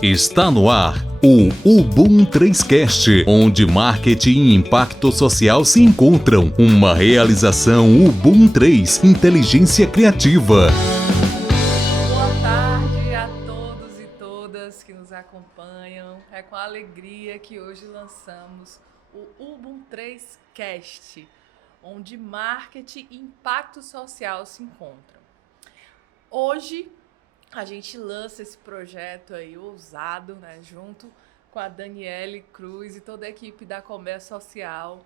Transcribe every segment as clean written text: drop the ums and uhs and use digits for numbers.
Está no ar o Ubum 3Cast, onde marketing e impacto social se encontram. Uma realização Ubum 3, inteligência criativa. Boa tarde a todos e todas que nos acompanham. É com alegria que hoje lançamos o Ubum 3Cast, onde marketing e impacto social se encontram. Hoje a gente lança esse projeto aí ousado, né, junto com a Daniele Cruz e toda a equipe da Comércio Social,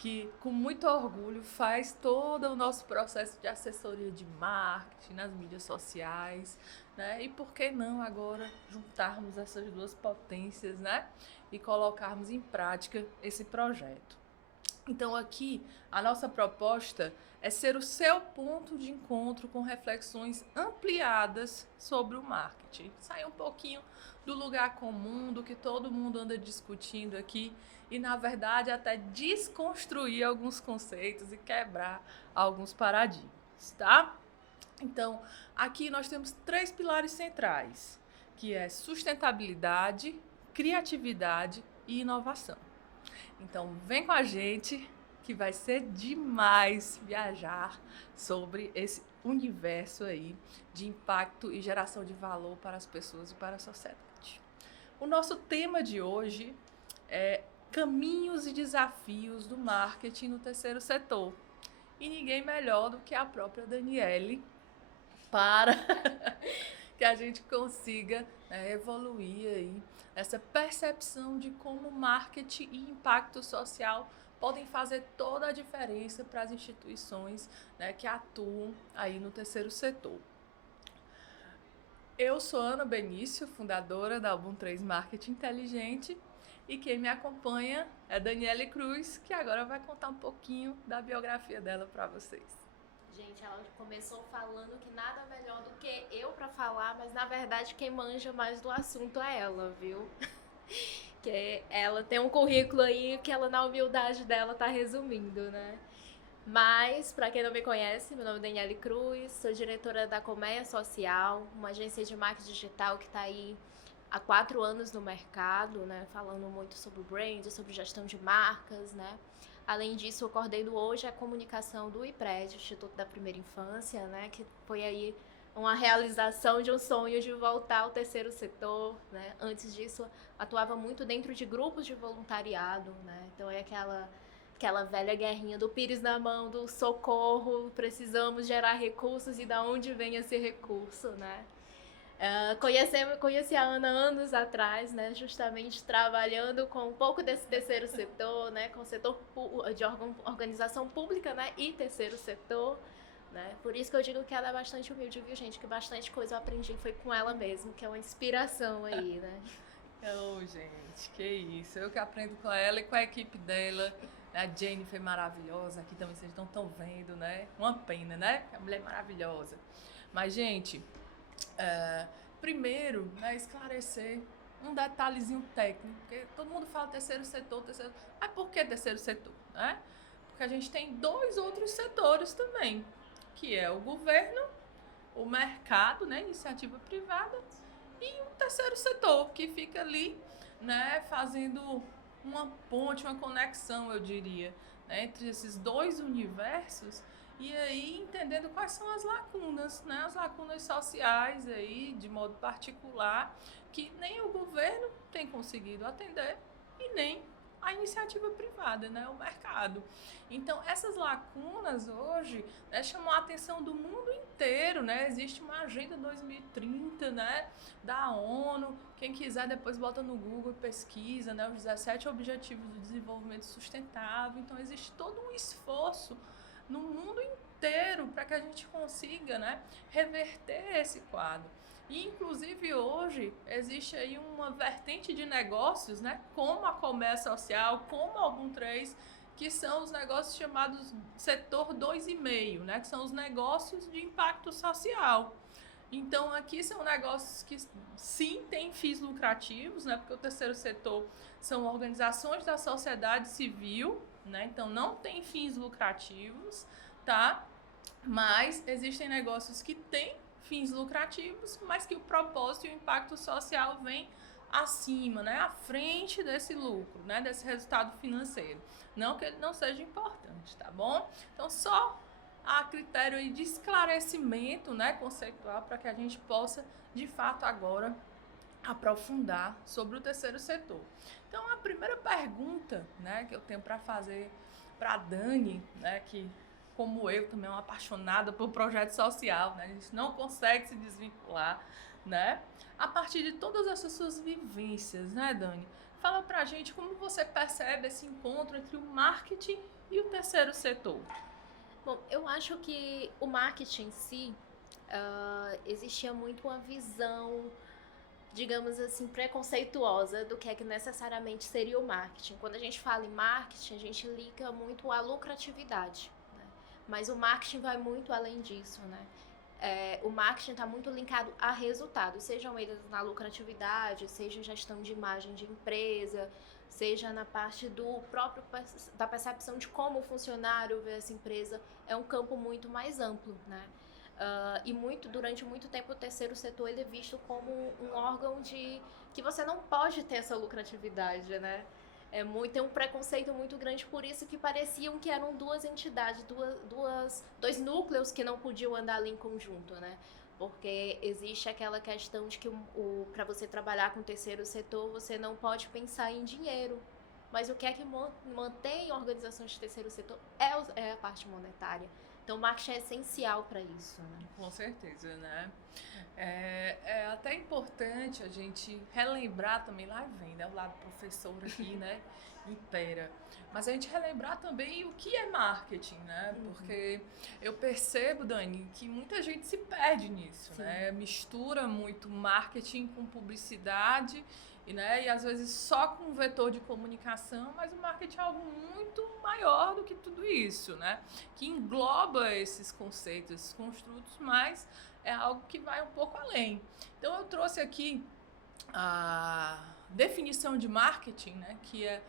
que com muito orgulho faz todo o nosso processo de assessoria de marketing nas mídias sociais, né? E por que não agora juntarmos essas duas potências, né? E colocarmos em prática esse projeto. Então aqui a nossa proposta é ser o seu ponto de encontro com reflexões ampliadas sobre o marketing. Sair um pouquinho do lugar comum, do que todo mundo anda discutindo aqui e, na verdade, até desconstruir alguns conceitos e quebrar alguns paradigmas, tá? Então, aqui nós temos 3 pilares centrais, que é sustentabilidade, criatividade e inovação. Então, vem com a gente que vai ser demais viajar sobre esse universo aí de impacto e geração de valor para as pessoas e para a sociedade. O nosso tema de hoje é caminhos e desafios do marketing no terceiro setor. E ninguém melhor do que a própria Daniele para que a gente consiga evoluir aí essa percepção de como marketing e impacto social podem fazer toda a diferença para as instituições, né, que atuam aí no terceiro setor. Eu sou Ana Benício, fundadora da Ubum 3 Marketing Inteligente, e quem me acompanha é Daniele Cruz, que agora vai contar um pouquinho da biografia dela para vocês. Gente, ela começou falando que nada melhor do que eu para falar, mas na verdade quem manja mais do assunto é ela, viu? Que ela tem um currículo aí que ela, na humildade dela, tá resumindo, né? Mas, para quem não me conhece, meu nome é Daniele Cruz, sou diretora da Comércio Social, uma agência de marketing digital que está aí há 4 anos no mercado, né? Falando muito sobre brand, sobre gestão de marcas, né? Além disso, eu coordeno hoje a comunicação do IPRED, Instituto da Primeira Infância, né? Que foi aí uma realização de um sonho de voltar ao terceiro setor, né? Antes disso, atuava muito dentro de grupos de voluntariado, né? Então é aquela velha guerrinha do pires na mão, do socorro, precisamos gerar recursos e da onde vem esse recurso, né? Conheci a Ana anos atrás, né? Justamente trabalhando com um pouco desse terceiro setor, né? Com o setor de organização pública, né? E terceiro setor. Né? Por isso que eu digo que ela é bastante humilde, viu, gente? Que bastante coisa eu aprendi foi com ela mesmo, que é uma inspiração aí, né? Gente, que isso. Eu que aprendo com ela e com a equipe dela. A Jennifer maravilhosa, aqui também vocês não estão vendo, né? Uma pena, né? A mulher maravilhosa. Mas, gente, primeiro, né, esclarecer um detalhezinho técnico, porque todo mundo fala terceiro setor. Mas por que terceiro setor? Né? Porque a gente tem 2 outros setores também, que é o governo, o mercado, né, iniciativa privada, e o terceiro setor, que fica ali, né, fazendo uma ponte, uma conexão, eu diria, né, entre esses 2 universos, e aí entendendo quais são as lacunas, né, as lacunas sociais aí, de modo particular, que nem o governo tem conseguido atender e nem a iniciativa privada, né, o mercado. Então, essas lacunas hoje, né, chamam a atenção do mundo inteiro, né? Existe uma agenda 2030, né, da ONU. Quem quiser depois bota no Google e pesquisa, né, os 17 Objetivos do Desenvolvimento Sustentável. Então, existe todo um esforço no mundo inteiro para que a gente consiga, né, reverter esse quadro. E, inclusive, hoje existe aí uma vertente de negócios, né, como a Comércio Social, como a Ubum 3, que são os negócios chamados setor 2,5, né, que são os negócios de impacto social. Então, aqui são negócios que, sim, têm fins lucrativos, né, porque o terceiro setor são organizações da sociedade civil, né, então não tem fins lucrativos, tá? Mas existem negócios que têm fins lucrativos, mas que o propósito e o impacto social vem acima, né, à frente desse lucro, né, desse resultado financeiro. Não que ele não seja importante, tá bom? Então, só a critério aí de esclarecimento, né, conceitual, para que a gente possa, de fato, agora aprofundar sobre o terceiro setor. Então, a primeira pergunta, né, que eu tenho para fazer para a Dani, né, que como eu também é uma apaixonada por projeto social, né, a gente não consegue se desvincular, né, a partir de todas essas suas vivências, né, Dani? Fala pra gente como você percebe esse encontro entre o marketing e o terceiro setor. Bom, eu acho que o marketing em si, existia muito uma visão, digamos assim, preconceituosa do que é que necessariamente seria o marketing. Quando a gente fala em marketing, a gente liga muito à lucratividade, né? Mas o marketing vai muito além disso, né? O marketing está muito linkado a resultados, sejam eles na lucratividade, seja em gestão de imagem de empresa, seja na parte da percepção de como o funcionário vê essa empresa. É um campo muito mais amplo, né? Durante muito tempo o terceiro setor ele é visto como um órgão que você não pode ter essa lucratividade, né? Tem um preconceito muito grande, por isso que pareciam que eram duas entidades, dois núcleos que não podiam andar ali em conjunto, né? Porque existe aquela questão de que para você trabalhar com o terceiro setor, você não pode pensar em dinheiro. Mas o que é que mantém organizações de terceiro setor é a parte monetária. Então, o marketing é essencial para isso, né? Com certeza, né? É até importante a gente relembrar também, lá vem, né? O lado professor aqui, né? Impera. Mas a gente relembrar também o que é marketing, né? Porque eu percebo, Dani, que muita gente se perde nisso, Sim. né? Mistura muito marketing com publicidade e às vezes só com um vetor de comunicação, mas o marketing é algo muito maior do que tudo isso, né? Que engloba esses conceitos, esses construtos, mas é algo que vai um pouco além. Então eu trouxe aqui a definição de marketing, né, que é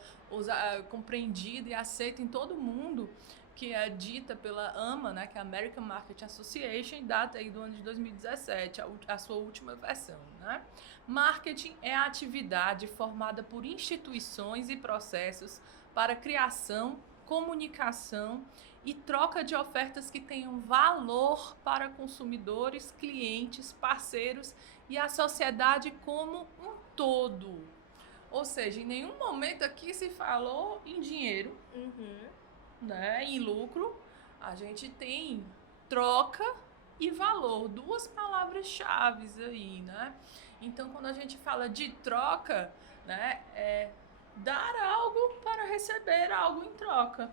compreendida e aceita em todo mundo, que é dita pela AMA, né, que é a American Marketing Association, data aí do ano de 2017, a sua última versão, né? Marketing é a atividade formada por instituições e processos para criação, comunicação e troca de ofertas que tenham valor para consumidores, clientes, parceiros e a sociedade como um todo. Ou seja, em nenhum momento aqui se falou em dinheiro, né, em lucro. A gente tem troca e valor, duas palavras-chave aí, né? Então, quando a gente fala de troca, né, é dar algo para receber algo em troca,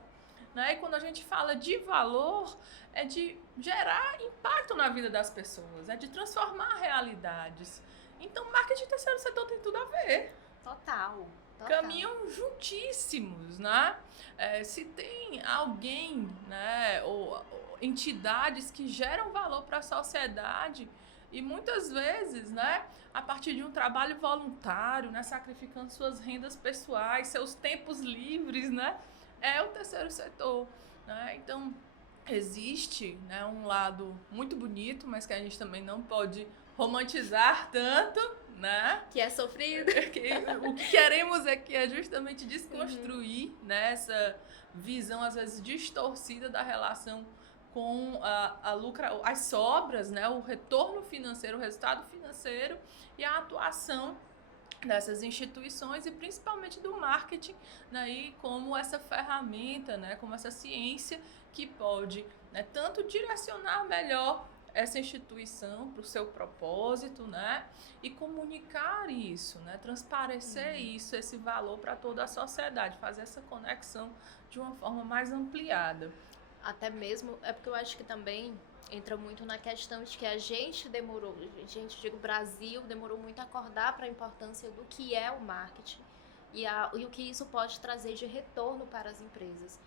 né? E quando a gente fala de valor, é de gerar impacto na vida das pessoas, é de transformar realidades. Então, marketing e terceiro setor tem tudo a ver. Total. Caminham juntíssimos, né? Se tem alguém, né, ou entidades que geram valor para a sociedade e muitas vezes, né, a partir de um trabalho voluntário, né, sacrificando suas rendas pessoais, seus tempos livres, né, é o terceiro setor, né? Então, existe, né, um lado muito bonito, mas que a gente também não pode romantizar tanto, né? Que é sofrido. O que queremos aqui é justamente desconstruir, né, essa visão, às vezes, distorcida da relação com as sobras, né, o retorno financeiro, o resultado financeiro e a atuação dessas instituições e principalmente do marketing, né, e como essa ferramenta, né, como essa ciência que pode, né, tanto direcionar melhor essa instituição para o seu propósito, né, e comunicar isso, né, transparecer isso, esse valor para toda a sociedade, fazer essa conexão de uma forma mais ampliada. Até mesmo, é porque eu acho que também entra muito na questão de que a gente demorou, o Brasil demorou muito a acordar para a importância do que é o marketing e o que isso pode trazer de retorno para as empresas.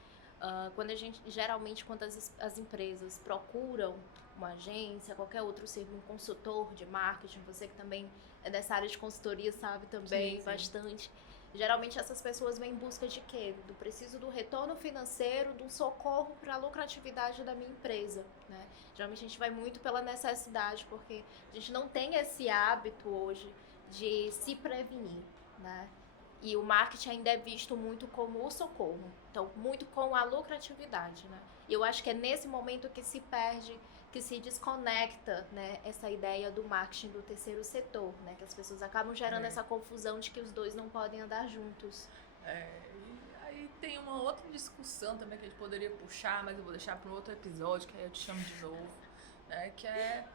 Geralmente, quando as empresas procuram uma agência, qualquer outro serviço, um consultor de marketing, você que também é dessa área de consultoria sabe também bastante. Geralmente essas pessoas vêm em busca de quê? Preciso do retorno financeiro, do socorro para a lucratividade da minha empresa, né? Geralmente a gente vai muito pela necessidade, porque a gente não tem esse hábito hoje de se prevenir, né? E o marketing ainda é visto muito como o socorro, então muito com a lucratividade, né? E eu acho que é nesse momento que se perde, que se desconecta, né, essa ideia do marketing do terceiro setor, né? Que as pessoas acabam gerando essa confusão de que os dois não podem andar juntos. E aí tem uma outra discussão também que a gente poderia puxar, mas eu vou deixar para um outro episódio, que aí eu te chamo de novo, né? Que é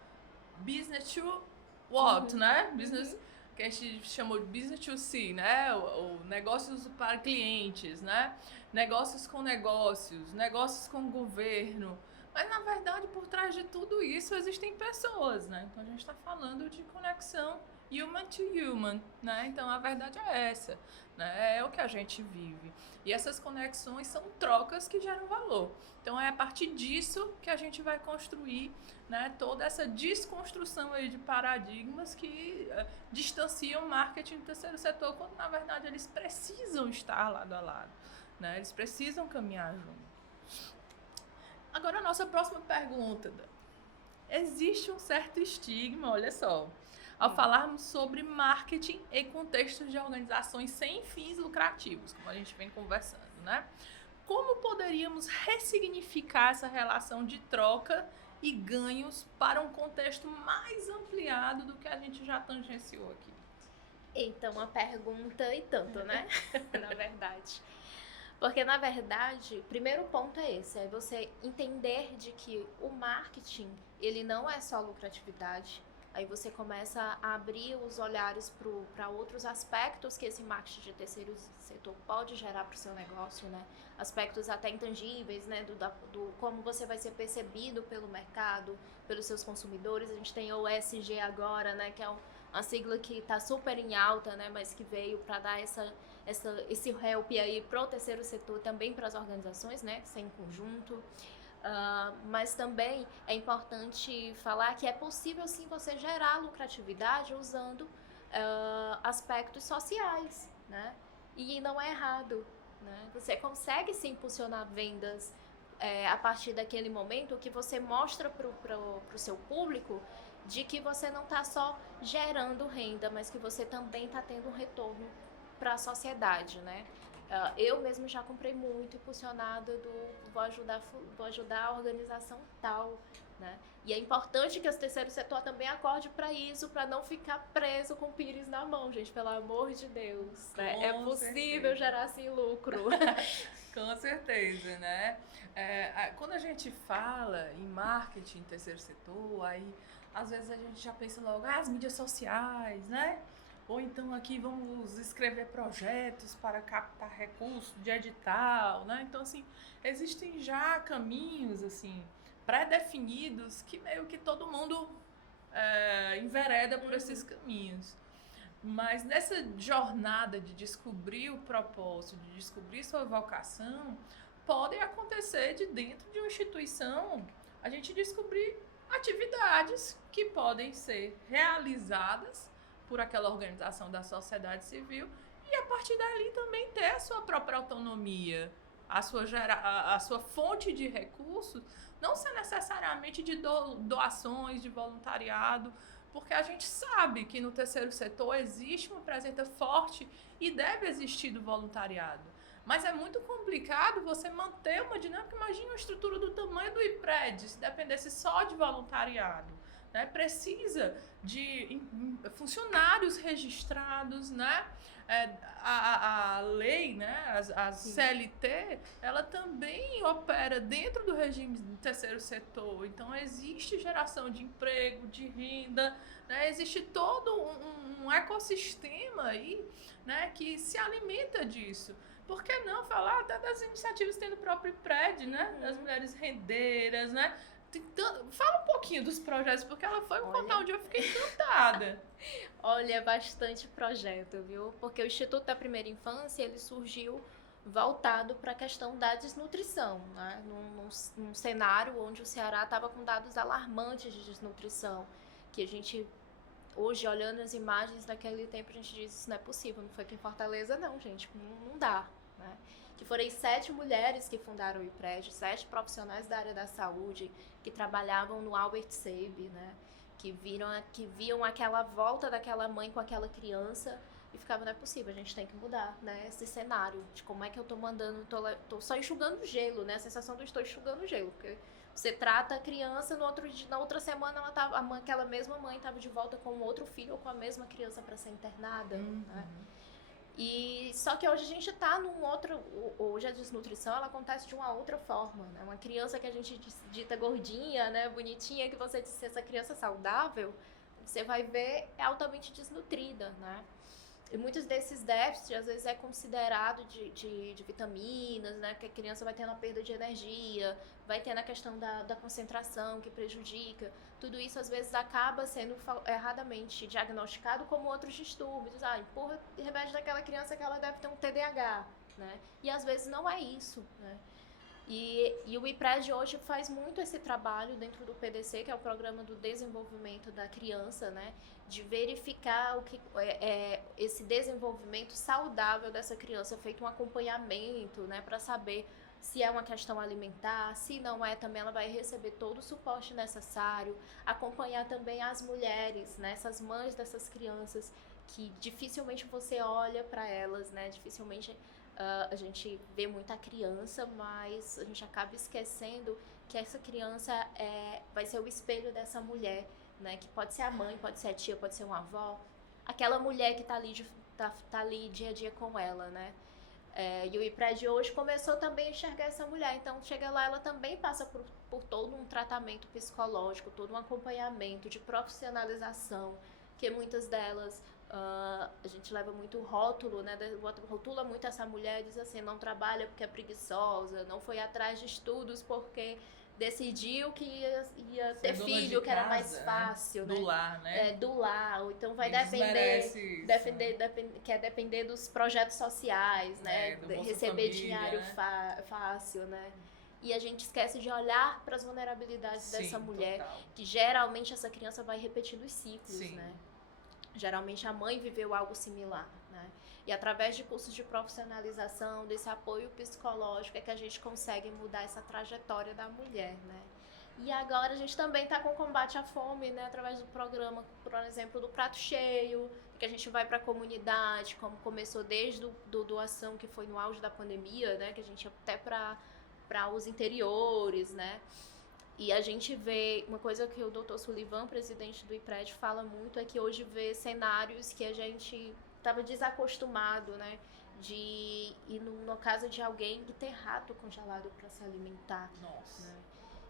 business to what, né? Business, que a gente chamou de business to C, né? O negócios para clientes, né? Negócios com negócios, negócios com o governo. Mas, na verdade, por trás de tudo isso existem pessoas, né? Então, a gente está falando de conexão human to human, né? Então, a verdade é essa, né? É o que a gente vive. E essas conexões são trocas que geram valor. Então, é a partir disso que a gente vai construir, né, toda essa desconstrução aí de paradigmas que distanciam o marketing do terceiro setor, quando, na verdade, eles precisam estar lado a lado, né? Eles precisam caminhar juntos. Agora, a nossa próxima pergunta. Existe um certo estigma, olha só, ao falarmos sobre marketing em contextos de organizações sem fins lucrativos, como a gente vem conversando, né? Como poderíamos ressignificar essa relação de troca e ganhos para um contexto mais ampliado do que a gente já tangenciou aqui? Então, uma pergunta e tanto, né? Na verdade. Porque, na verdade, o primeiro ponto é esse, é você entender de que o marketing, ele não é só lucratividade. Aí você começa a abrir os olhares para outros aspectos que esse marketing de terceiro setor pode gerar para o seu negócio, né? Aspectos até intangíveis, né? Do como você vai ser percebido pelo mercado, pelos seus consumidores. A gente tem o ESG agora, né? Que é uma sigla que está super em alta, né? Mas que veio para dar esse help aí pro terceiro setor, também para as organizações, né? Sem conjunto. Mas também é importante falar que é possível sim você gerar lucratividade usando aspectos sociais, né? E não é errado, né? Você consegue sim impulsionar vendas a partir daquele momento que você mostra pro seu público de que você não está só gerando renda, mas que você também está tendo um retorno para a sociedade, né? Eu mesmo já comprei muito impulsionada vou ajudar a organização tal, né? E é importante que o terceiro setor também acorde para isso, para não ficar preso com o pires na mão, gente, pelo amor de Deus. Né? É possível gerar assim lucro. Com certeza, né? Quando a gente fala em marketing, terceiro setor, aí às vezes a gente já pensa logo, as mídias sociais, né? Ou então aqui vamos escrever projetos para captar recursos de edital, né? Então, assim, existem já caminhos, assim, pré-definidos que meio que todo mundo envereda por esses caminhos. Mas nessa jornada de descobrir o propósito, de descobrir sua vocação, pode acontecer de dentro de uma instituição a gente descobrir atividades que podem ser realizadas por aquela organização da sociedade civil e a partir dali também ter a sua própria autonomia, a sua fonte de recursos, não ser necessariamente de doações, de voluntariado, porque a gente sabe que no terceiro setor existe uma presença forte e deve existir do voluntariado. Mas é muito complicado você manter uma dinâmica. Imagina uma estrutura do tamanho do IPRED, se dependesse só de voluntariado. Né? Precisa de funcionários registrados, né? A lei, né? A CLT, ela também opera dentro do regime do terceiro setor. Então, existe geração de emprego, de renda, né? Existe todo um ecossistema aí, né? Que se alimenta disso. Por que não falar até das iniciativas que tem no próprio IPRED, né? Das mulheres rendeiras, né? Fala um pouquinho dos projetos, porque ela foi um contar onde eu fiquei encantada. Olha, bastante projeto, viu? Porque o Instituto da Primeira Infância, ele surgiu voltado para a questão da desnutrição, né? Num cenário onde o Ceará estava com dados alarmantes de desnutrição, que a gente, hoje, olhando as imagens daquele tempo, a gente diz, isso não é possível, não foi aqui em Fortaleza não, gente, não dá, né? Que foram 7 mulheres que fundaram o IPRED, 7 profissionais da área da saúde que trabalhavam no Albert Sabin, né? que viam aquela volta daquela mãe com aquela criança e ficava, não é possível, a gente tem que mudar, né, esse cenário de como é que eu tô mandando, tô só enxugando gelo, né, a sensação do estou enxugando gelo, porque você trata a criança, na outra semana aquela mesma mãe estava de volta com outro filho ou com a mesma criança para ser internada, né? E só que hoje a gente tá hoje a desnutrição ela acontece de uma outra forma, né? Uma criança que a gente dita gordinha, né, bonitinha, que você disse essa criança saudável, você vai ver é altamente desnutrida, né? E muitos desses déficits, às vezes, é considerado de vitaminas, né? Que a criança vai tendo uma perda de energia, vai tendo a questão da concentração, que prejudica. Tudo isso, às vezes, acaba sendo erradamente diagnosticado como outros distúrbios. Empurra remédio daquela criança que ela deve ter um TDAH, né? E, às vezes, não é isso, né? E o IPRED hoje faz muito esse trabalho dentro do PDC, que é o Programa do Desenvolvimento da Criança, né? De verificar o que esse desenvolvimento saudável dessa criança, feito um acompanhamento, né? Para saber se é uma questão alimentar, se não é, também ela vai receber todo o suporte necessário, acompanhar também as mulheres, né? Essas mães dessas crianças que dificilmente você olha para elas, né? Dificilmente a gente vê muita criança, mas a gente acaba esquecendo que essa criança vai ser o espelho dessa mulher, né? Que pode ser a mãe, pode ser a tia, pode ser uma avó, aquela mulher que tá ali dia a dia com ela, né? E o IPRED hoje começou também a enxergar essa mulher, então chega lá, ela também passa por todo um tratamento psicológico, todo um acompanhamento de profissionalização, que muitas delas a gente leva muito rótulo, né? Rotula muito essa mulher, diz assim, não trabalha porque é preguiçosa, não foi atrás de estudos porque decidiu que ia ter filho, que era mais fácil, né? Do lar, né? Do lar, ou então vai quer depender dos projetos sociais, né? Receber dinheiro, né? Fácil, né? E a gente esquece de olhar para as vulnerabilidades dessa mulher, total. Que geralmente essa criança vai repetindo os ciclos, né? Geralmente a mãe viveu algo similar, né? E através de cursos de profissionalização, desse apoio psicológico, é que a gente consegue mudar essa trajetória da mulher, né? E agora a gente também está com o combate à fome, né? Através do programa, por exemplo, do Prato Cheio, que a gente vai para a comunidade, como começou desde do doação, que foi no auge da pandemia, né? Que a gente ia até para os interiores, né? E a gente vê, uma coisa que o Dr. Sullivan, presidente do IPRED, fala muito, é que hoje vê cenários que a gente estava desacostumado, né? De ir na casa de alguém e ter rato congelado para se alimentar. Nossa. Né?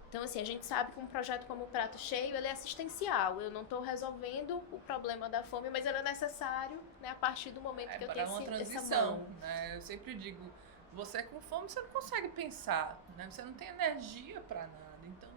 Então, assim, a gente sabe que um projeto como o Prato Cheio, ele é assistencial. Eu não estou resolvendo o problema da fome, mas ele é necessário, né? A partir do momento que eu tenho uma transição, né? Eu sempre digo, você com fome, você não consegue pensar, né? Você não tem energia para nada. Então,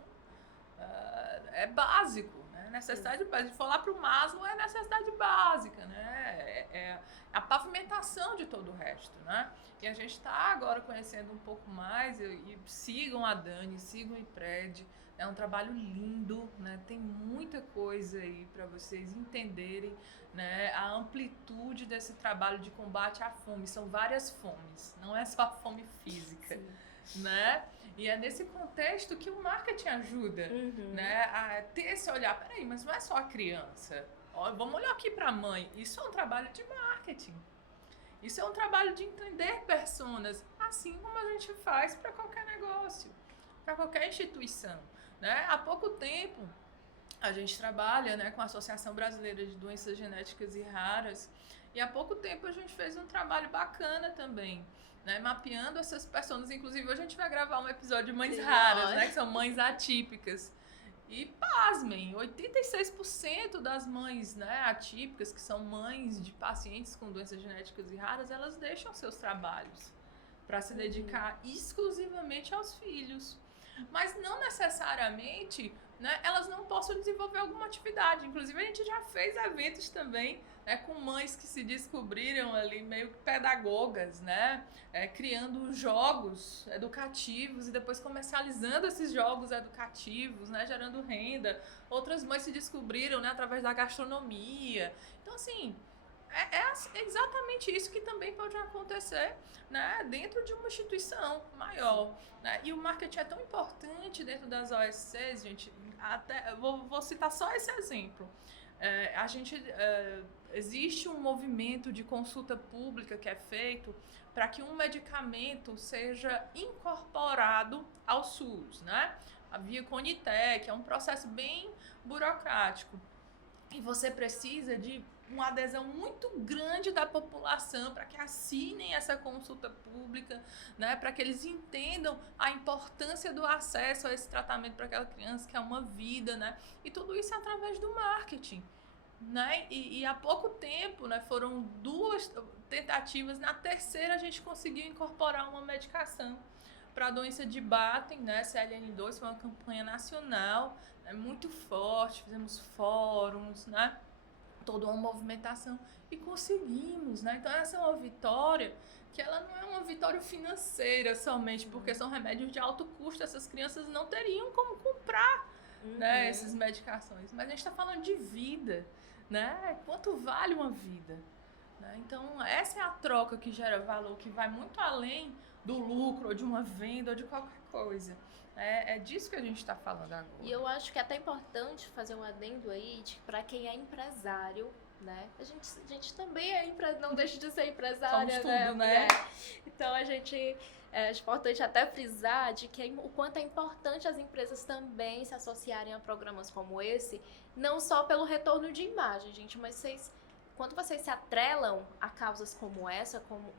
é básico, né? Necessidade básica. Se for lá para o Maslow, é necessidade básica, né? É a pavimentação de todo o resto, né? E a gente está agora conhecendo um pouco mais, e sigam a Dani, sigam o IPRED, é um trabalho lindo, né? Tem muita coisa aí para vocês entenderem, né? A amplitude desse trabalho de combate à fome, são várias fomes, não é só a fome física. Sim. Né? E é nesse contexto que o marketing ajuda, né? A ter esse olhar, peraí, mas não é só a criança, vamos olhar aqui para a mãe, isso é um trabalho de marketing, isso é um trabalho de entender personas, assim como a gente faz para qualquer negócio, para qualquer instituição, né? Há pouco tempo a gente trabalha, né, com a Associação Brasileira de Doenças Genéticas e Raras, e há pouco tempo a gente fez um trabalho bacana também, né, mapeando essas pessoas. Inclusive, hoje a gente vai gravar um episódio de mães raras, né, que são mães atípicas. E pasmem, 86% das mães, né, atípicas, que são mães de pacientes com doenças genéticas e raras, elas deixam seus trabalhos para se dedicar exclusivamente aos filhos. Mas não necessariamente, né, elas não possam desenvolver alguma atividade. Inclusive, a gente já fez eventos também, né, com mães que se descobriram ali meio que pedagogas, né, criando jogos educativos e depois comercializando esses jogos educativos, né, gerando renda. Outras mães se descobriram, né, através da gastronomia. Então, assim, é exatamente isso que também pode acontecer, né, dentro de uma instituição maior, né? E o marketing é tão importante dentro das OSCs, gente, vou citar só esse exemplo. Existe um movimento de consulta pública que é feito para que um medicamento seja incorporado ao SUS, né? A via Conitec, é um processo bem burocrático. E você precisa de uma adesão muito grande da população para que assinem essa consulta pública, né? Para que eles entendam a importância do acesso a esse tratamento para aquela criança, que é uma vida, né? E tudo isso é através do marketing. Né? E há pouco tempo, né, foram 2 tentativas, na terceira a gente conseguiu incorporar uma medicação para a doença de Batten, né, CLN2, foi uma campanha nacional, né, muito forte, fizemos fóruns, né, toda uma movimentação e conseguimos, né? Então essa é uma vitória que ela não é uma vitória financeira somente, porque são remédios de alto custo, essas crianças não teriam como comprar, né, essas medicações, mas a gente está falando de vida, né? Quanto vale uma vida, né? Então essa é a troca que gera valor, que vai muito além do lucro, ou de uma venda, ou de qualquer coisa. É disso que a gente está falando agora. E eu acho que é até importante fazer um adendo aí para quem é empresário, né? A gente também não deixa de ser empresária, somos tudo, né? Então é importante até frisar de que o quanto é importante as empresas também se associarem a programas como esse, não só pelo retorno de imagem, gente, mas quando vocês se atrelam a causas como essa, como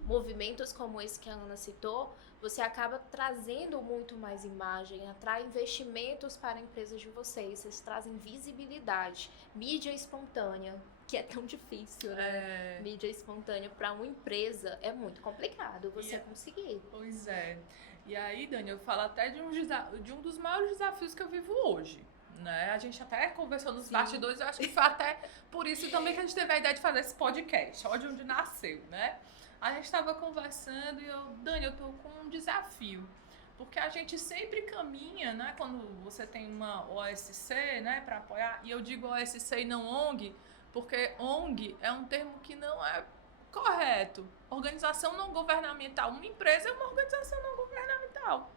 movimentos como esse que a Ana citou, você acaba trazendo muito mais imagem, atrai investimentos para empresas de vocês trazem visibilidade, mídia espontânea, que é tão difícil, né? Mídia espontânea para uma empresa é muito complicado você conseguir. Pois é. E aí, Dani, eu falo até de um dos maiores desafios que eu vivo hoje, né? A gente até conversou nos bastidores, eu acho que foi até por isso também que a gente teve a ideia de fazer esse podcast, onde nasceu, né? A gente estava conversando e Dani, eu tô com um desafio, porque a gente sempre caminha, né? Quando você tem uma OSC, né, para apoiar, e eu digo OSC e não ONG, porque ONG é um termo que não é correto. Organização não governamental, uma empresa é uma organização não governamental,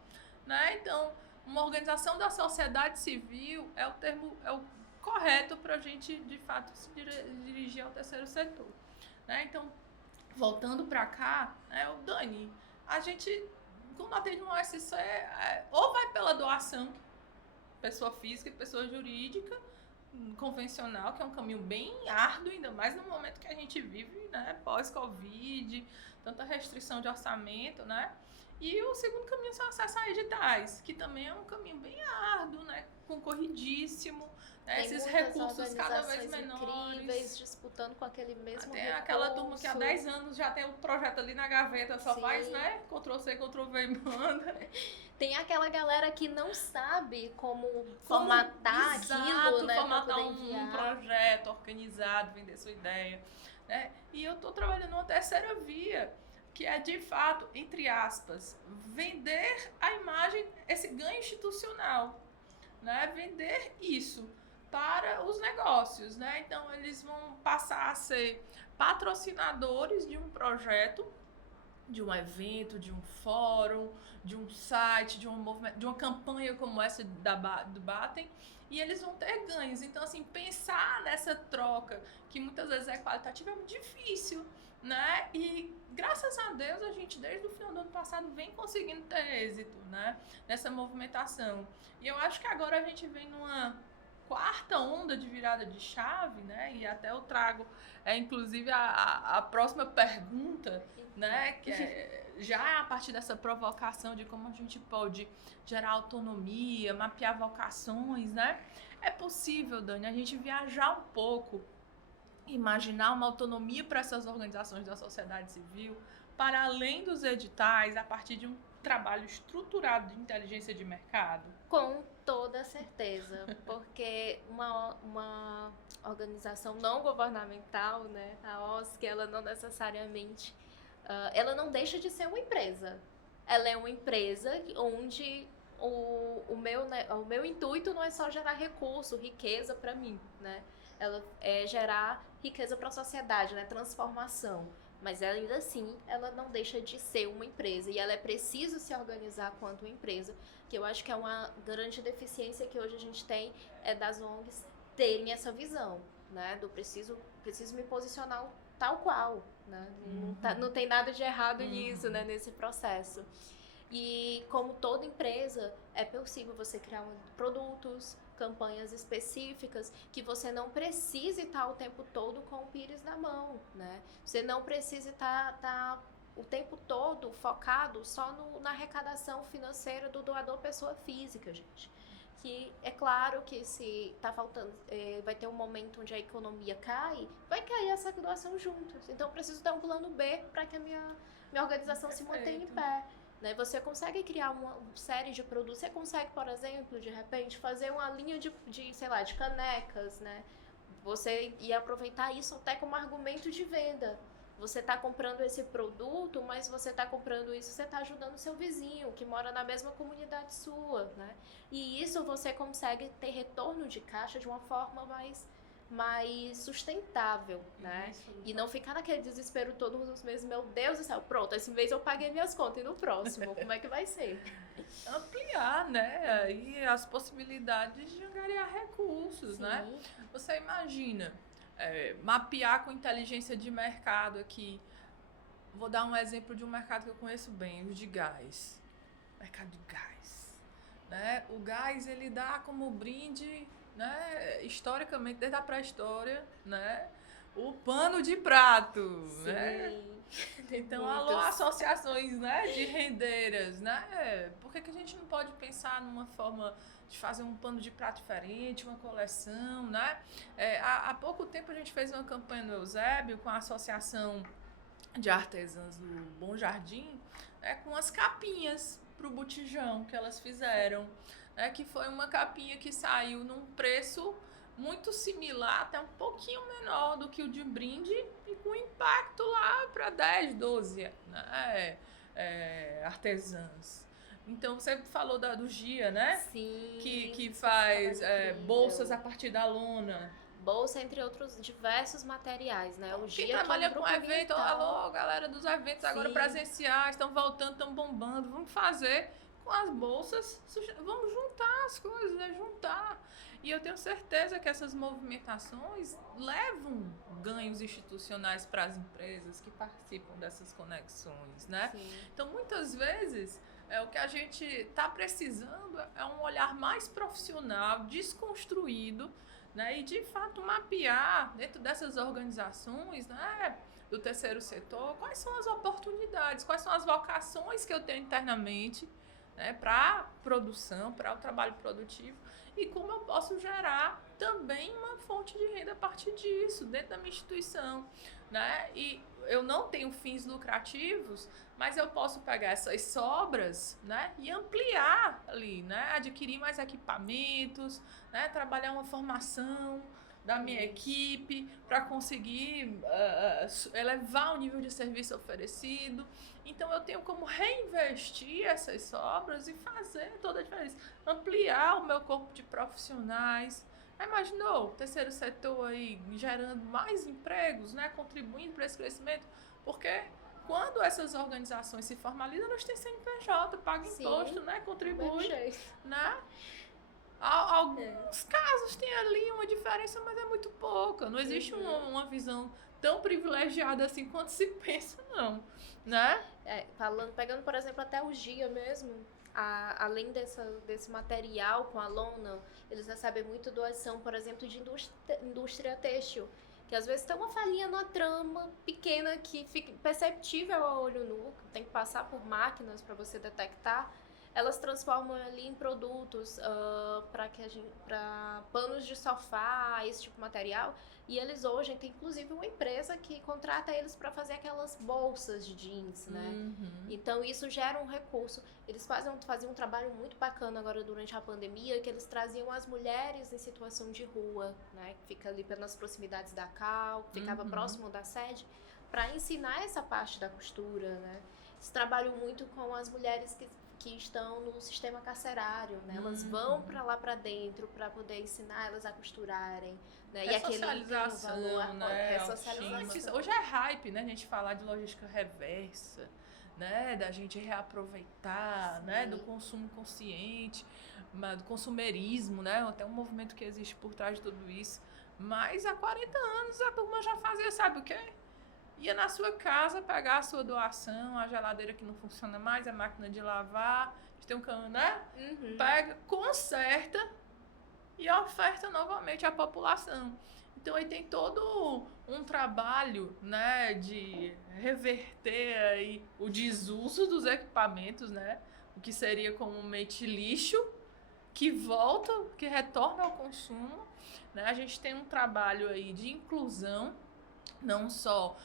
né? Então, uma organização da sociedade civil é o correto para a gente, de fato, se dirigir ao terceiro setor, né? Então, voltando para cá, Dani, a gente, quando atende um OSC, ou vai pela doação, pessoa física e pessoa jurídica, convencional, que é um caminho bem árduo, ainda mais no momento que a gente vive, né, pós-Covid, tanta restrição de orçamento, né? E o segundo caminho são acesso a editais, que também é um caminho bem árduo, né, concorridíssimo, né, esses recursos cada vez menores. Incríveis, disputando com aquele mesmo tem recurso. Aquela turma que há 10 anos já tem o projeto ali na gaveta, só faz, né, Ctrl+C, Ctrl+V e manda. Tem aquela galera que não sabe como formatar aquilo, né, formatar um projeto organizado, vender sua ideia, né? E eu tô trabalhando uma terceira via, que é, de fato, entre aspas, vender a imagem, esse ganho institucional, né? Vender isso para os negócios, né? Então, eles vão passar a ser patrocinadores de um projeto, de um evento, de um fórum, de um site, de um movimento, de uma campanha como essa do Batten, e eles vão ter ganhos. Então, assim, pensar nessa troca, que muitas vezes é qualitativa, é muito difícil, né? E graças a Deus a gente desde o final do ano passado vem conseguindo ter êxito, né, nessa movimentação. E eu acho que agora a gente vem numa quarta onda de virada de chave, né? E até eu trago inclusive a próxima pergunta, né, que é já a partir dessa provocação de como a gente pode gerar autonomia, mapear vocações, né? É possível, Dani, a gente viajar um pouco, imaginar uma autonomia para essas organizações da sociedade civil, para além dos editais, a partir de um trabalho estruturado de inteligência de mercado? Com toda certeza, porque uma organização não governamental, né, a OSC, ela não necessariamente, ela não deixa de ser uma empresa. Ela é uma empresa onde o meu intuito não é só gerar recurso, riqueza para mim, né? Ela é gerar riqueza para a sociedade, né? Transformação. Mas ainda assim, ela não deixa de ser uma empresa e ela é preciso se organizar quanto uma empresa, que eu acho que é uma grande deficiência que hoje a gente tem das ONGs terem essa visão, né? Do preciso me posicionar tal qual, né? Não tem nada de errado nisso, né? Nesse processo. E como toda empresa, é possível você criar produtos, campanhas específicas, que você não precise estar o tempo todo com o pires na mão, né? Você não precisa estar o tempo todo focado só na arrecadação financeira do doador pessoa física, gente. Que é claro que se tá faltando, vai ter um momento onde a economia cai, vai cair essa doação juntos. Então eu preciso dar um plano B para que a minha organização se mantenha em pé. Né? Você consegue criar uma série de produtos, você consegue, por exemplo, de repente, fazer uma linha de sei lá, de canecas, né? Você ia aproveitar isso até como argumento de venda. Você está comprando esse produto, mas você está comprando isso, você está ajudando o seu vizinho, que mora na mesma comunidade sua, né? E isso você consegue ter retorno de caixa de uma forma mais sustentável, né? E não ficar naquele desespero todos os meses, meu Deus do céu, pronto, esse mês eu paguei minhas contas, e no próximo, como é que vai ser? Ampliar, né? E as possibilidades de angariar recursos, né? Você imagina, mapear com inteligência de mercado aqui. Vou dar um exemplo de um mercado que eu conheço bem, o de gás. Mercado de gás. Né? O gás, ele dá como brinde, né, historicamente, desde a pré-história, né, o pano de prato. Sim. Né? Então, alô, associações, né, de rendeiras, né? Por que a gente não pode pensar numa forma de fazer um pano de prato diferente, uma coleção, né? Há pouco tempo a gente fez uma campanha no Eusébio com a Associação de Artesãs do Bom Jardim, né, com as capinhas para o botijão que elas fizeram. Que foi uma capinha que saiu num preço muito similar, até um pouquinho menor do que o de brinde, e com impacto lá para 10, 12 artesãs. Então, você falou do Gia, né? Sim. Que faz bolsas a partir da lona. Bolsa, entre outros diversos materiais, né? O Gia, quem trabalha com evento, alô, galera dos eventos agora presenciais, estão voltando, estão bombando, vamos fazer com as bolsas, vamos juntar as coisas, né? Juntar. E eu tenho certeza que essas movimentações levam ganhos institucionais para as empresas que participam dessas conexões, né? Sim. Então, muitas vezes, o que a gente está precisando é um olhar mais profissional, desconstruído, né? E, de fato, mapear dentro dessas organizações, né, do terceiro setor, quais são as oportunidades, quais são as vocações que eu tenho internamente, né, para a produção, para o trabalho produtivo, e como eu posso gerar também uma fonte de renda a partir disso, dentro da minha instituição, né? E eu não tenho fins lucrativos, mas eu posso pegar essas sobras, né, e ampliar ali, né, adquirir mais equipamentos, né, trabalhar uma formação da minha equipe para conseguir elevar o nível de serviço oferecido. Então, eu tenho como reinvestir essas sobras e fazer toda a diferença. Ampliar o meu corpo de profissionais. Imaginou o terceiro setor aí gerando mais empregos, né, contribuindo para esse crescimento? Porque quando essas organizações se formalizam, elas têm CNPJ, pagam imposto, né, contribuem, né? Alguns casos tem ali uma diferença, mas é muito pouca. Não existe uma visão tão privilegiada assim quanto se pensa, não, né? Pegando, por exemplo, até o Gia mesmo, além desse material com a lona, eles recebem muito doação, por exemplo, de indústria têxtil, que às vezes tem uma falhinha na trama pequena que fica perceptível ao olho nu, tem que passar por máquinas para você detectar. Elas transformam ali em produtos para panos de sofá, esse tipo de material. E eles hoje têm inclusive uma empresa que contrata eles para fazer aquelas bolsas de jeans, né? Uhum. Então isso gera um recurso. Eles faziam um trabalho muito bacana agora durante a pandemia, que eles traziam as mulheres em situação de rua, né? Que fica ali pelas proximidades da Cal, ficava próximo da sede, para ensinar essa parte da costura, né? Eles trabalham muito com as mulheres que que estão no sistema carcerário, né? Elas vão para lá para dentro para poder ensinar elas a costurarem, né? E aquele Ressocialização, né? Ressocialização. Hoje é hype, né? A gente falar de logística reversa, né? Da gente reaproveitar, né? Do consumo consciente, do consumerismo, né? Até um movimento que existe por trás de tudo isso. Mas há 40 anos a turma já fazia, sabe o quê? Ia na sua casa pegar a sua doação, a geladeira que não funciona mais, a máquina de lavar, a gente tem um cano, né? Pega, conserta e oferta novamente à população. Então aí tem todo um trabalho, né, de reverter aí o desuso dos equipamentos, né? O que seria comumente lixo, que volta, que retorna ao consumo, né? A gente tem um trabalho aí de inclusão, não só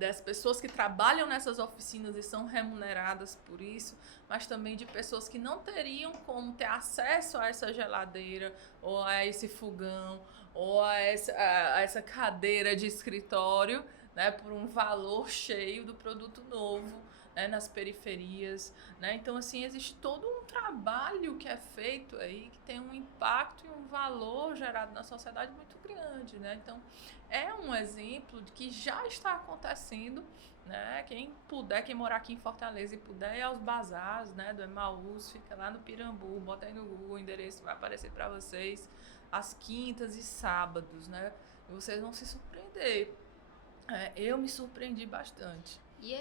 das pessoas que trabalham nessas oficinas e são remuneradas por isso, mas também de pessoas que não teriam como ter acesso a essa geladeira, ou a esse fogão, ou a essa cadeira de escritório, né, por um valor cheio do produto novo, né, nas periferias, né? Então, assim, existe todo um trabalho que é feito aí, que tem um impacto e um valor gerado na sociedade muito grande, né? Então, é um exemplo de que já está acontecendo, né? Quem puder, quem morar aqui em Fortaleza e puder ir aos bazares, né, do Emaús, fica lá no Pirambu, bota aí no Google, o endereço vai aparecer para vocês, às quintas e sábados, né? E vocês vão se surpreender. Eu me surpreendi bastante. E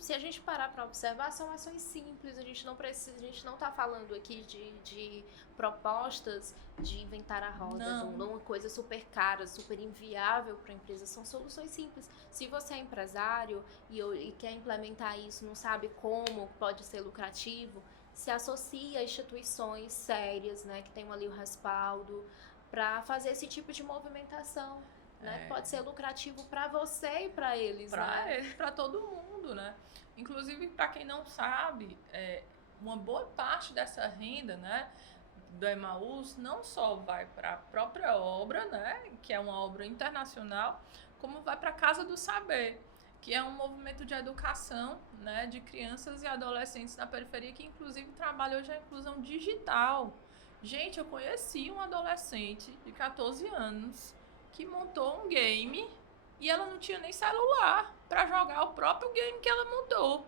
se a gente parar para observar, são ações simples, a gente não está falando aqui de propostas de inventar a roda, não uma coisa super cara, super inviável para a empresa, são soluções simples. Se você é empresário e quer implementar isso, não sabe como pode ser lucrativo, se associa a instituições sérias, né, que tenham ali o respaldo, para fazer esse tipo de movimentação. Né? Pode ser lucrativo para você e para eles, né? Para todo mundo, né? Inclusive, para quem não sabe, uma boa parte dessa renda, né, do Emaús não só vai para a própria obra, né, que é uma obra internacional, como vai para a Casa do Saber, que é um movimento de educação, né, de crianças e adolescentes na periferia, que inclusive trabalha hoje a inclusão digital. Gente, eu conheci um adolescente de 14 anos que montou um game e ela não tinha nem celular para jogar o próprio game que ela montou.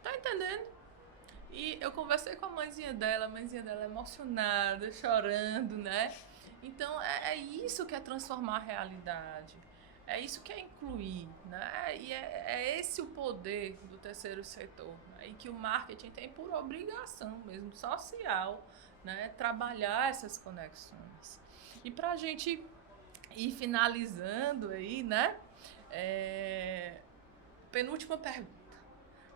Tá entendendo? E eu conversei com a mãezinha dela emocionada, chorando, né? Então, é isso que é transformar a realidade. É isso que é incluir, né? E é esse o poder do terceiro setor, né? E que o marketing tem por obrigação mesmo, social, né? Trabalhar essas conexões. E pra gente ir finalizando aí, né? Penúltima pergunta.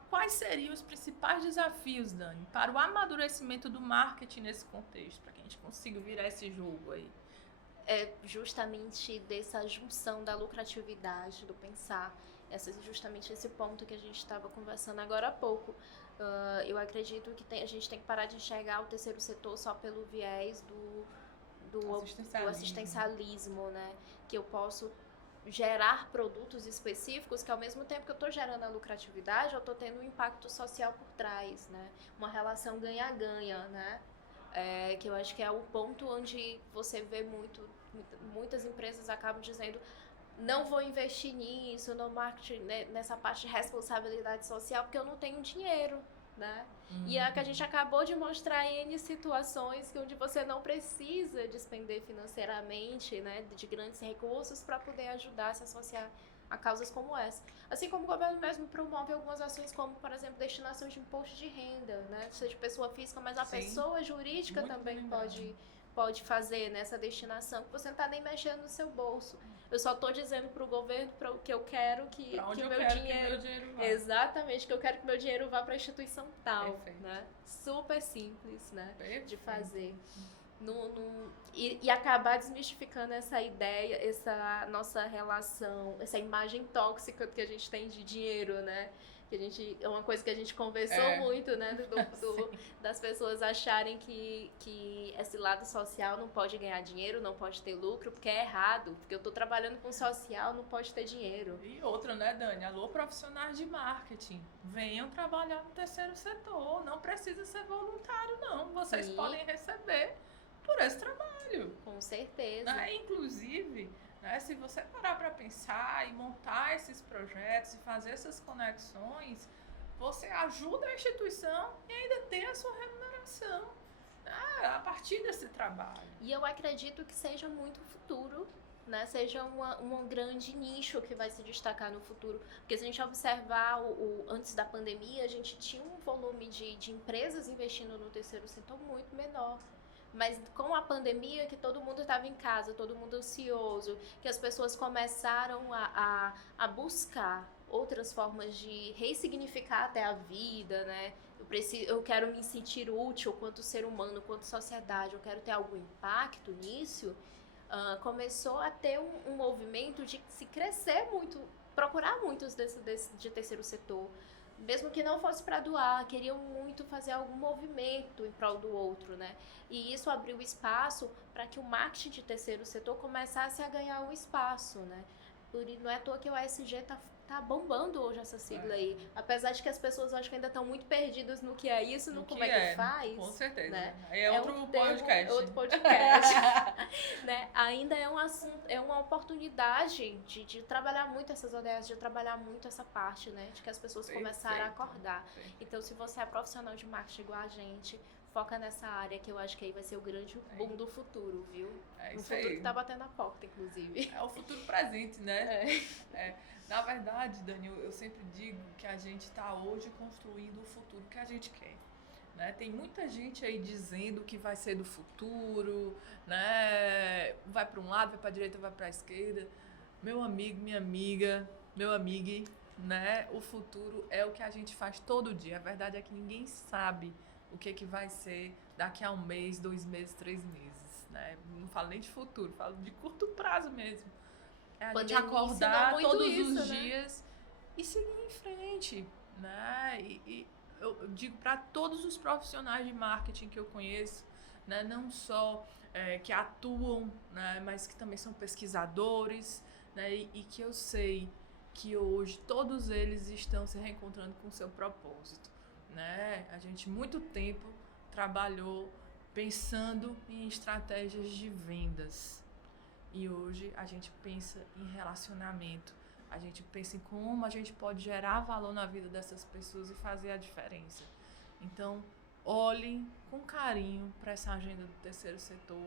Quais seriam os principais desafios, Dani, para o amadurecimento do marketing nesse contexto, para que a gente consiga virar esse jogo aí? É justamente dessa junção da lucratividade, do pensar, justamente esse ponto que a gente estava conversando agora há pouco. Eu acredito que a gente tem que parar de enxergar o terceiro setor só pelo viés do assistencialismo, né? Que eu posso gerar produtos específicos que ao mesmo tempo que eu estou gerando a lucratividade, eu estou tendo um impacto social por trás, né? Uma relação ganha-ganha, né? Que eu acho que é o ponto onde você vê muitas empresas acabam dizendo: não vou investir nisso, no marketing, né, nessa parte de responsabilidade social, porque eu não tenho dinheiro, né? E é que a gente acabou de mostrar em situações onde você não precisa despender financeiramente, né, de grandes recursos para poder ajudar a se associar a causas como essa. Assim como o governo mesmo promove algumas ações como, por exemplo, destinação de imposto de renda, né? Seja pessoa física, mas a pessoa jurídica também pode fazer nessa destinação, que você não está nem mexendo no seu bolso. Eu só estou dizendo para o governo que eu quero que meu dinheiro vá. Exatamente, que eu quero que meu dinheiro vá para a instituição tal. Perfeito. Né? Super simples, né? Perfeito. De fazer. E acabar desmistificando essa ideia, essa nossa relação, essa imagem tóxica que a gente tem de dinheiro, né? É uma coisa que a gente conversou muito, né? Das pessoas acharem que esse lado social não pode ganhar dinheiro, não pode ter lucro, porque é errado. Porque eu tô trabalhando com social, não pode ter dinheiro. E outra, né, Dani? Alô, profissionais de marketing. Venham trabalhar no terceiro setor. Não precisa ser voluntário, não. Vocês podem receber por esse trabalho. Com certeza. Né? Inclusive, né, se você parar para pensar e montar esses projetos e fazer essas conexões, você ajuda a instituição e ainda tem a sua remuneração, né, a partir desse trabalho. E eu acredito que seja muito futuro, né? Seja um grande nicho que vai se destacar no futuro. Porque se a gente observar antes da pandemia, a gente tinha um volume de empresas investindo no terceiro setor muito menor. Mas com a pandemia, que todo mundo estava em casa, todo mundo ansioso, que as pessoas começaram a buscar outras formas de ressignificar até a vida, né? Eu quero me sentir útil quanto ser humano, quanto sociedade, eu quero ter algum impacto nisso. Começou a ter um movimento de se crescer muito, procurar muitos de terceiro setor. Mesmo que não fosse para doar, queriam muito fazer algum movimento em prol do outro, né? E isso abriu espaço para que o marketing de terceiro setor começasse a ganhar um espaço, né? Não é à toa que o ESG tá bombando hoje essa sigla aí. Apesar de que as pessoas acho que ainda estão muito perdidas no que é isso, no como é que faz. Com certeza. Né? É outro podcast. Outro podcast. Né? Ainda é um assunto, é uma oportunidade de trabalhar muito essas ODS, de trabalhar muito essa parte, né? De que as pessoas começaram a acordar. Então, se você é profissional de marketing igual a gente, foca nessa área que eu acho que aí vai ser o grande boom do futuro, viu? É isso futuro aí. Que tá batendo a porta, inclusive. É o futuro presente, né? Na verdade, Dani, eu sempre digo que a gente está hoje construindo o futuro que a gente quer. Né? Tem muita gente aí dizendo que vai ser do futuro, né? Vai para um lado, vai para a direita, vai para a esquerda. Meu amigo, minha amiga, meu amigo, né? O futuro é o que a gente faz todo dia. A verdade é que ninguém sabe o que vai ser daqui a 1 mês, 2 meses, 3 meses. Né? Não falo nem de futuro, falo de curto prazo mesmo. É a gente acordar todos os dias, né? E seguir em frente. Né? E eu digo para todos os profissionais de marketing que eu conheço, né? Não só que atuam, né? Mas que também são pesquisadores, né? E que eu sei que hoje todos eles estão se reencontrando com o seu propósito. Né? A gente muito tempo trabalhou pensando em estratégias de vendas e hoje a gente pensa em relacionamento, a gente pensa em como a gente pode gerar valor na vida dessas pessoas e fazer a diferença. Então, olhem com carinho para essa agenda do terceiro setor,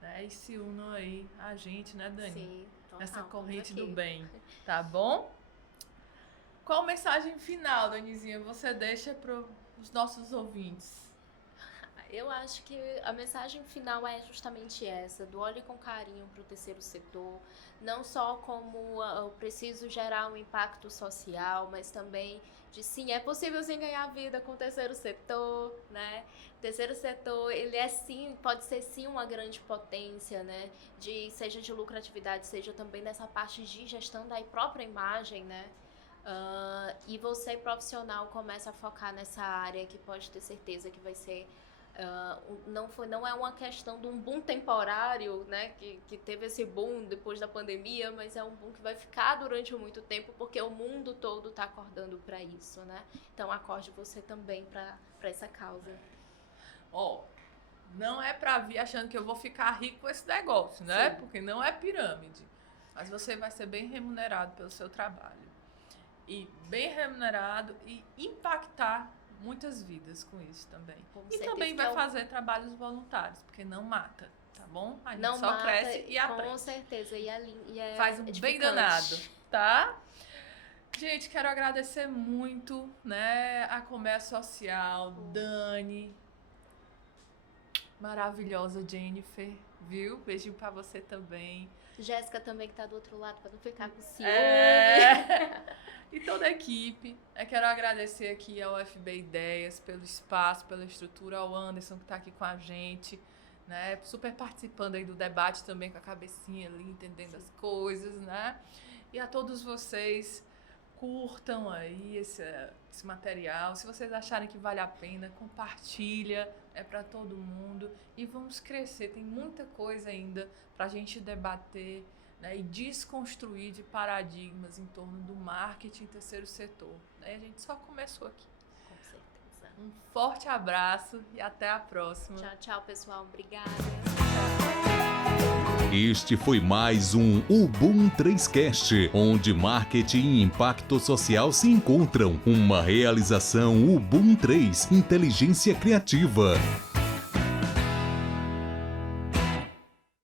né? E se unam aí a gente, né, Dani? Sim, total, nessa corrente do bem, tá bom? Qual mensagem final, Danizinha, você deixa para os nossos ouvintes? Eu acho que a mensagem final é justamente essa, do olhe com carinho para o terceiro setor, não só como eu preciso gerar um impacto social, mas também de sim, é possível sim ganhar vida com o terceiro setor, né? O terceiro setor, ele é sim, pode ser sim uma grande potência, né? Seja de lucratividade, seja também nessa parte de gestão da própria imagem, né? E você, profissional, começa a focar nessa área que pode ter certeza que vai ser... não é uma questão de um boom temporário, né? Que teve esse boom depois da pandemia, mas é um boom que vai ficar durante muito tempo, porque o mundo todo está acordando para isso, né? Então, acorde você também para essa causa. Não é para vir achando que eu vou ficar rico com esse negócio, né? Sim. Porque não é pirâmide. Mas você vai ser bem remunerado pelo seu trabalho. E bem remunerado e impactar muitas vidas com isso também. E também vai fazer trabalhos voluntários, porque não mata, tá bom? A gente não só mata, cresce e aprende. Com certeza, e é faz um bem danado, tá? Gente, quero agradecer muito, né, a Comércio Social, Dani, maravilhosa Jennifer, viu? Beijinho pra você também. Jéssica também, que tá do outro lado, pra não ficar com ciúme. E toda a equipe. Eu quero agradecer aqui ao FB Ideias pelo espaço, pela estrutura, ao Anderson que tá aqui com a gente, né? Super participando aí do debate também com a cabecinha ali, entendendo as coisas, né? E a todos vocês, curtam aí esse material. Se vocês acharem que vale a pena, compartilha, é para todo mundo. E vamos crescer, tem muita coisa ainda para a gente debater, né, e desconstruir de paradigmas em torno do marketing terceiro setor. A gente só começou aqui. Com certeza. Um forte abraço e até a próxima. Tchau, tchau, pessoal. Obrigada. Este foi mais um Ubum 3Cast, onde marketing e impacto social se encontram. Uma realização Ubum 3, inteligência criativa.